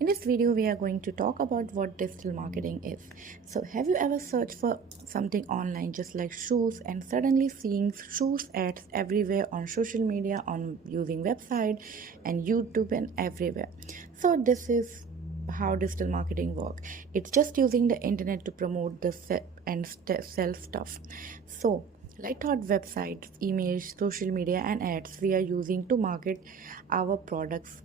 In this video, we are going to talk about what digital marketing is. So, have you ever searched for something online just like shoes and suddenly seeing shoes ads everywhere on social media, on using website and YouTube and everywhere? So, this is how digital marketing work. It's just using the internet to promote the sell stuff. So, like thought websites, emails, social media and ads we are using to market our products,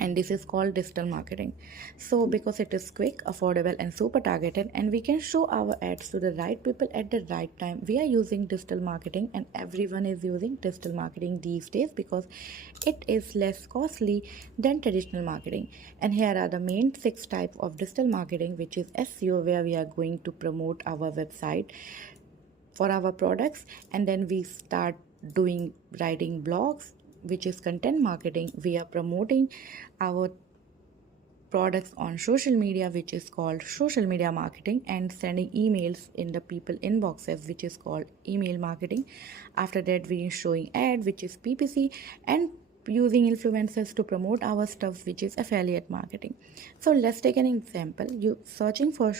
and this is called digital marketing. So because it is quick, affordable and super targeted, and we can show our ads to the right people at the right time, we are using digital marketing, and everyone is using digital marketing these days because it is less costly than traditional marketing. And here are the main 6 types of digital marketing, which is SEO, where we are going to promote our website for our products, and then we start doing writing blogs, which is content marketing. We are promoting our products on social media, which is called social media marketing, and sending emails in the people inboxes, which is called email marketing. After that, we are showing ad, which is PPC, and using influencers to promote our stuff, which is affiliate marketing. So let's take an example. You searching for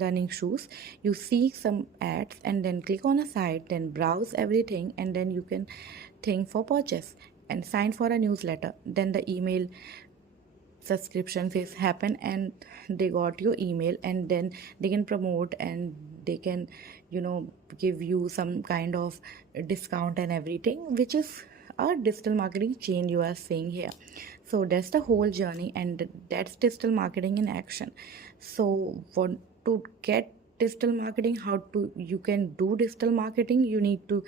running shoes, you see some ads and then click on a site, then browse everything, and then you can think for purchase and sign for a newsletter. Then the email subscription fees happen and they got your email, and then they can promote and they can give you some kind of discount and everything, which is a digital marketing chain you are seeing here. So that's the whole journey, and that's digital marketing in action. So for to get digital marketing, how to you can do digital marketing, you need to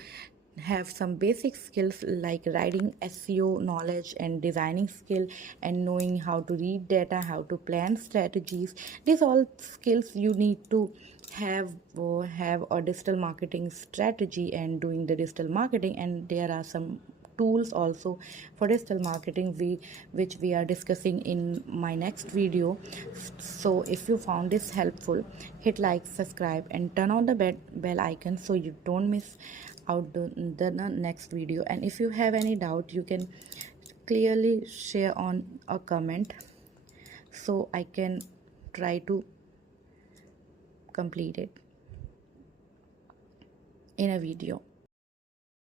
have some basic skills like writing, SEO knowledge and designing skill, and knowing how to read data, how to plan strategies. These all skills you need to have a digital marketing strategy and doing the digital marketing. And there are some tools also for digital marketing which we are discussing in my next video. So if you found this helpful, hit like, subscribe and turn on the bell icon so you don't miss out the next video. And if you have any doubt, you can clearly share on a comment so I can try to complete it in a video.